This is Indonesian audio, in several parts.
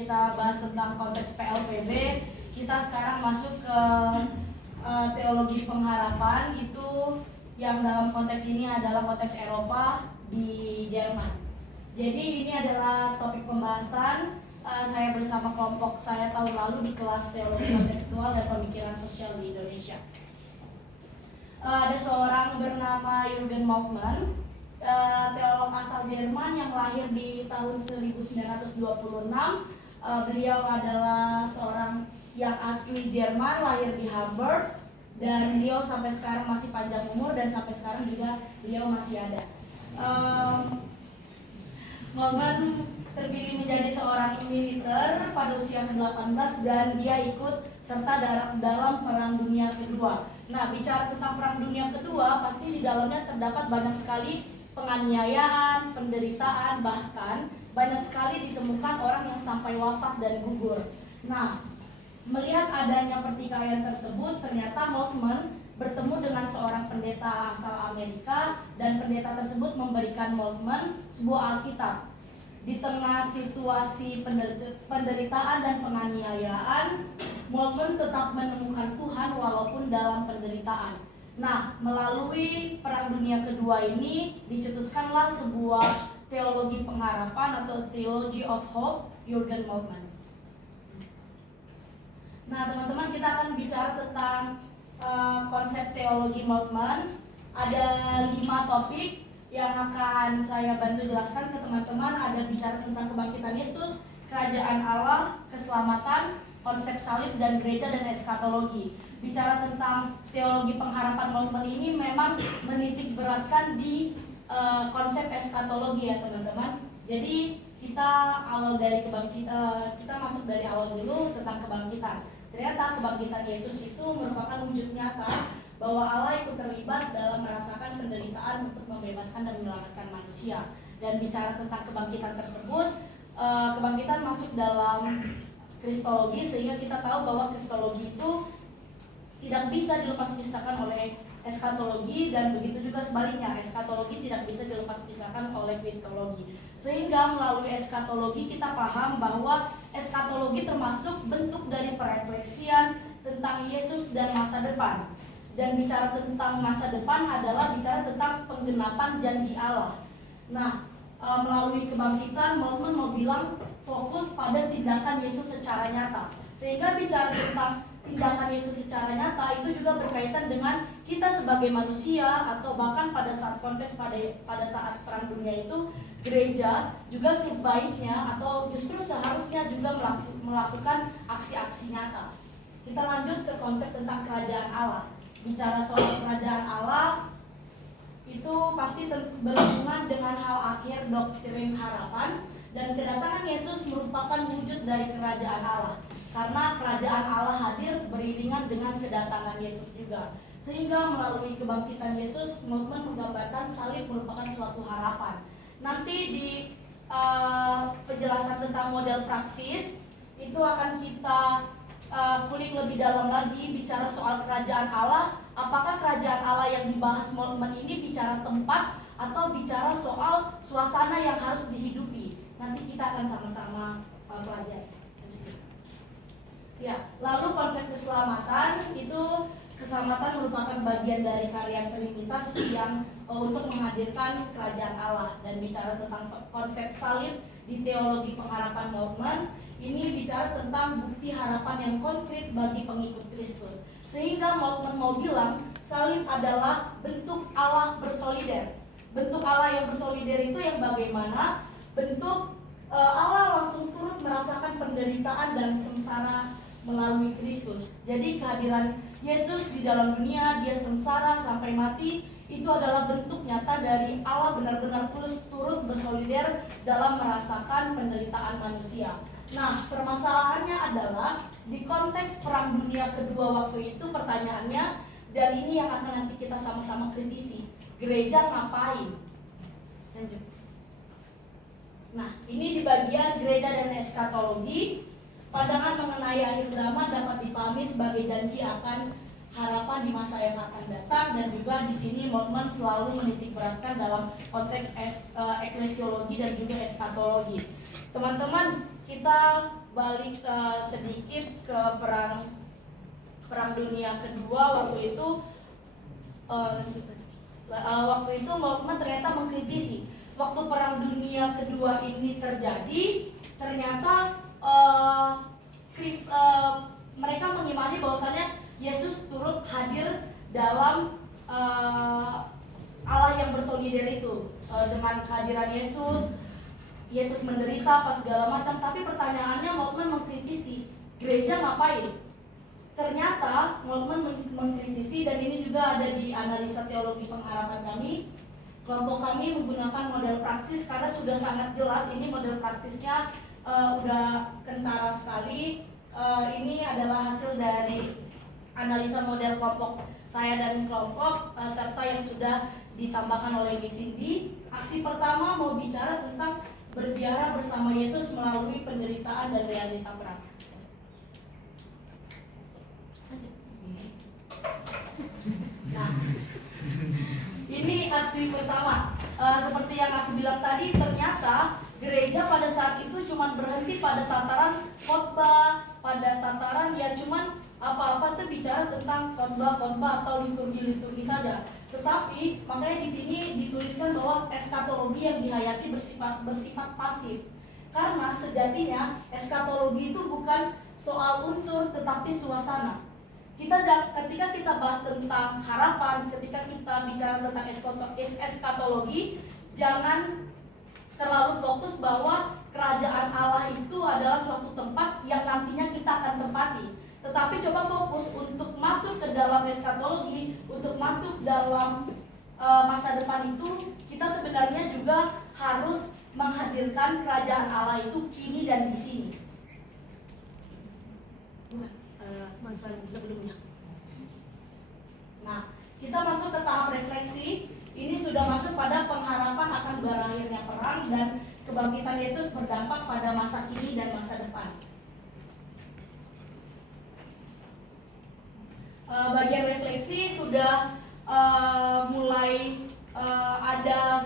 Kita bahas tentang konteks PLPB. Kita sekarang masuk ke teologi pengharapan, itu yang dalam konteks ini adalah konteks Eropa di Jerman. Jadi ini adalah topik pembahasan saya bersama kelompok saya tahun lalu di kelas teologi kontekstual dan pemikiran sosial di Indonesia. Ada seorang bernama Jürgen Moltmann, teolog asal Jerman yang lahir di tahun 1926. Beliau adalah seorang yang asli Jerman, lahir di Hamburg, dan beliau sampai sekarang masih panjang umur dan sampai sekarang juga beliau masih ada. Moltmann terpilih menjadi seorang militer pada usia ke-18 dan dia ikut serta dalam Perang Dunia Kedua. Nah, bicara tentang Perang Dunia Kedua, pasti di dalamnya terdapat banyak sekali penganiayaan, penderitaan, bahkan banyak sekali ditemukan orang yang sampai wafat dan gugur. Nah, melihat adanya pertikaian tersebut, ternyata Moltmann bertemu dengan seorang pendeta asal Amerika dan pendeta tersebut memberikan Moltmann sebuah Alkitab. Di tengah situasi penderitaan dan penganiayaan, Moltmann tetap menemukan Tuhan walaupun dalam penderitaan. Nah, melalui Perang Dunia Kedua ini dicetuskanlah sebuah teologi pengharapan atau Theology of Hope Jürgen Moltmann. Nah, teman-teman, kita akan bicara tentang konsep teologi Moltmann. Ada 5 topik yang akan saya bantu jelaskan ke teman-teman. Ada bicara tentang kebangkitan Yesus, kerajaan Allah, keselamatan, konsep salib dan gereja dan eskatologi. Bicara tentang teologi pengharapan Moltmann ini memang menitik beratkan di konsep eskatologi ya teman-teman. Jadi kita masuk dari awal dulu tentang kebangkitan. Ternyata kebangkitan Yesus itu merupakan wujud nyata bahwa Allah ikut terlibat dalam merasakan penderitaan untuk membebaskan dan menyelamatkan manusia. Dan bicara tentang kebangkitan tersebut, kebangkitan masuk dalam kristologi, sehingga kita tahu bahwa kristologi itu tidak bisa dilepas-pisahkan oleh eskatologi, dan begitu juga sebaliknya, eskatologi tidak bisa dilepas-pisahkan oleh kristologi. Sehingga melalui eskatologi kita paham bahwa eskatologi termasuk bentuk dari perefleksian tentang Yesus dan masa depan. Dan bicara tentang masa depan adalah bicara tentang penggenapan janji Allah. Nah, melalui kebangkitan, Moltmann mau bilang fokus pada tindakan Yesus secara nyata. Sehingga bicara tentang tindakan Yesus secara nyata itu juga berkaitan dengan kita sebagai manusia, atau bahkan pada saat konteks pada saat Perang Dunia itu, gereja juga sebaiknya atau justru seharusnya juga melakukan aksi-aksi nyata. Kita lanjut ke konsep tentang kerajaan Allah. Bicara soal kerajaan Allah itu pasti berhubungan dengan hal akhir, doktrin harapan, dan kedatangan Yesus merupakan wujud dari kerajaan Allah. Karena kerajaan Allah hadir beriringan dengan kedatangan Yesus juga. Sehingga melalui kebangkitan Yesus, Moltmann menggambarkan salib merupakan suatu harapan. Nanti di penjelasan tentang model praksis itu akan kita kulik lebih dalam lagi bicara soal kerajaan Allah. Apakah kerajaan Allah yang dibahas Moltmann ini bicara tempat atau bicara soal suasana yang harus dihidupi? Nanti kita akan sama-sama pelajari. Ya, lalu konsep keselamatan itu, keselamatan merupakan bagian dari karya Trinitas yang untuk menghadirkan kerajaan Allah. Dan bicara tentang konsep salib di teologi pengharapan Moltmann, ini bicara tentang bukti harapan yang konkret bagi pengikut Kristus. Sehingga Moltmann mau bilang salib adalah bentuk Allah bersolider. Bentuk Allah yang bersolider itu yang bagaimana? Bentuk Allah langsung turut merasakan penderitaan dan sengsara melalui Kristus. Jadi kehadiran Yesus di dalam dunia, dia sengsara sampai mati, itu adalah bentuk nyata dari Allah benar-benar turut bersolider dalam merasakan penderitaan manusia. Nah, permasalahannya adalah di konteks Perang Dunia Kedua waktu itu, pertanyaannya, dan ini yang akan nanti kita sama-sama kritisi, gereja ngapain? Lanjut. Nah, ini di bagian gereja dan eskatologi. Pandangan mengenai akhir zaman dapat dipahami sebagai janji akan harapan di masa yang akan datang, dan juga di sini Moltmann selalu menitik beratkan dalam konteks eklesiologi dan juga eskatologi. Teman-teman, kita balik sedikit ke perang dunia kedua. Waktu itu Moltmann ternyata mengkritisi waktu perang dunia kedua ini terjadi, ternyata mereka mengimani bahwasannya Yesus turut hadir dalam Allah yang bersolidar itu. Dengan kehadiran Yesus menderita apa segala macam. Tapi pertanyaannya, Moltmann mengkritisi gereja ngapain? Ternyata Moltmann mengkritisi, dan ini juga ada di analisa teologi pengharapan kami. Kelompok kami menggunakan model praksis karena sudah sangat jelas ini model praksisnya udah kentara sekali. Ini adalah hasil dari analisa model kelompok saya dan kelompok serta yang sudah ditambahkan oleh Miss Cindy. Aksi pertama mau bicara tentang berziarah bersama Yesus melalui penderitaan dan realita perang. Nah, ini aksi pertama. Seperti yang aku bilang tadi, ternyata gereja pada saat itu cuma berhenti pada tataran khotbah, pada tataran ya cuman apa-apa tuh bicara tentang khotbah atau liturgi saja. Tetapi makanya di sini dituliskan bahwa eskatologi yang dihayati bersifat pasif. Karena sejatinya eskatologi itu bukan soal unsur tetapi suasana. Ketika kita bahas tentang harapan, ketika kita bicara tentang eskatologi, jangan terlalu fokus bahwa kerajaan Allah itu adalah suatu tempat yang nantinya kita akan tempati. Tetapi coba fokus untuk masuk ke dalam eskatologi, untuk masuk dalam masa depan itu, kita sebenarnya juga harus menghadirkan kerajaan Allah itu kini dan di sini. Sebelumnya. Nah, kita masuk ke tahap refleksi. Ini sudah masuk pada pengharapan akan berakhirnya perang dan kebangkitan Yesus berdampak pada masa kini dan masa depan. Bagian refleksi sudah mulai ada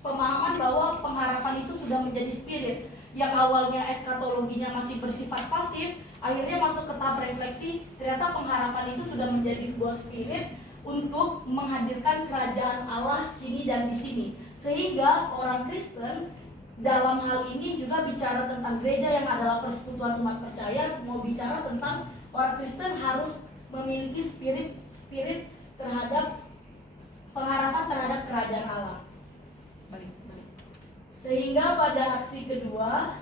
pemahaman bahwa pengharapan itu sudah menjadi spirit. Yang awalnya eskatologinya masih bersifat pasif, akhirnya masuk ke tahap refleksi. Ternyata pengharapan itu sudah menjadi sebuah spirit untuk menghadirkan kerajaan Allah kini dan di sini. Sehingga orang Kristen dalam hal ini juga bicara tentang gereja yang adalah persekutuan umat percaya, mau bicara tentang orang Kristen harus memiliki spirit terhadap pengharapan terhadap kerajaan Allah. Sehingga pada aksi kedua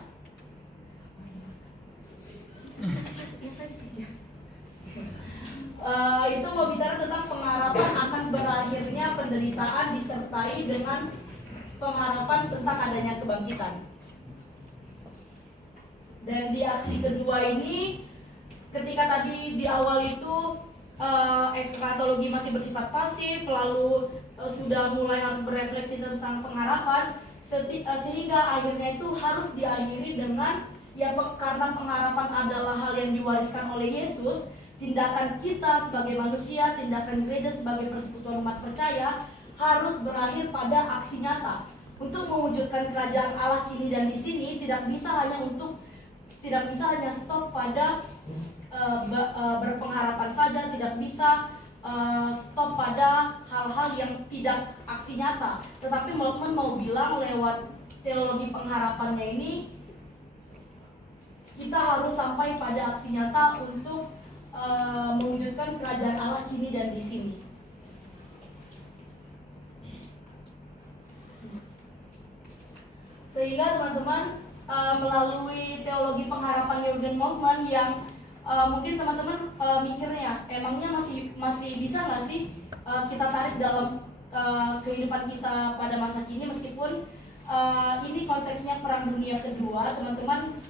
itu mau bicara tentang pengharapan akan berakhirnya penderitaan disertai dengan pengharapan tentang adanya kebangkitan. Dan di aksi kedua ini, ketika tadi di awal itu eskatologi masih bersifat pasif, lalu sudah mulai harus berefleksi tentang pengharapan, sehingga akhirnya itu harus diakhiri dengan ya karena pengharapan adalah hal yang diwariskan oleh Yesus. Tindakan kita sebagai manusia, tindakan gereja sebagai persekutuan umat percaya harus berakhir pada aksi nyata. Untuk mewujudkan kerajaan Allah kini dan di sini tidak bisa hanya stop pada berpengharapan saja, tidak bisa stop pada hal-hal yang tidak aksi nyata. Tetapi Moltmann mau bilang lewat teologi pengharapannya ini, kita harus sampai pada aksi nyata untuk mewujudkan kerajaan Allah kini dan di sini. Sehingga teman-teman melalui teologi pengharapan Jürgen Moltmann yang mungkin teman-teman mikirnya emangnya masih bisa nggak sih kita tarik dalam kehidupan kita pada masa kini, meskipun ini konteksnya perang dunia kedua, teman-teman.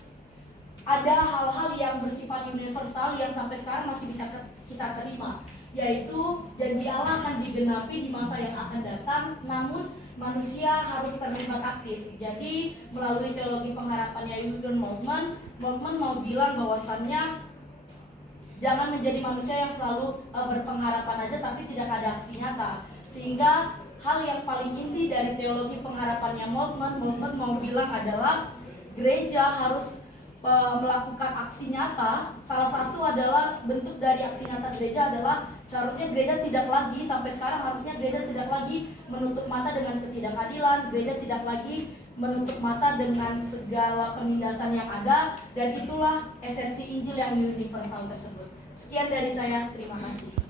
Ada hal-hal yang bersifat universal yang sampai sekarang masih bisa kita terima, yaitu janji Allah akan digenapi di masa yang akan datang, namun manusia harus terlibat aktif. Jadi melalui teologi pengharapannya Jürgen Moltmann mau bilang bahwasannya jangan menjadi manusia yang selalu berpengharapan aja tapi tidak ada aksi nyata. Sehingga hal yang paling inti dari teologi pengharapannya Moltmann mau bilang adalah gereja harus melakukan aksi nyata. Salah satu adalah bentuk dari aksi nyata gereja adalah seharusnya gereja tidak lagi, sampai sekarang harusnya gereja tidak lagi menutup mata dengan ketidakadilan, gereja tidak lagi menutup mata dengan segala penindasan yang ada, dan itulah esensi Injil yang universal tersebut. Sekian dari saya, terima kasih.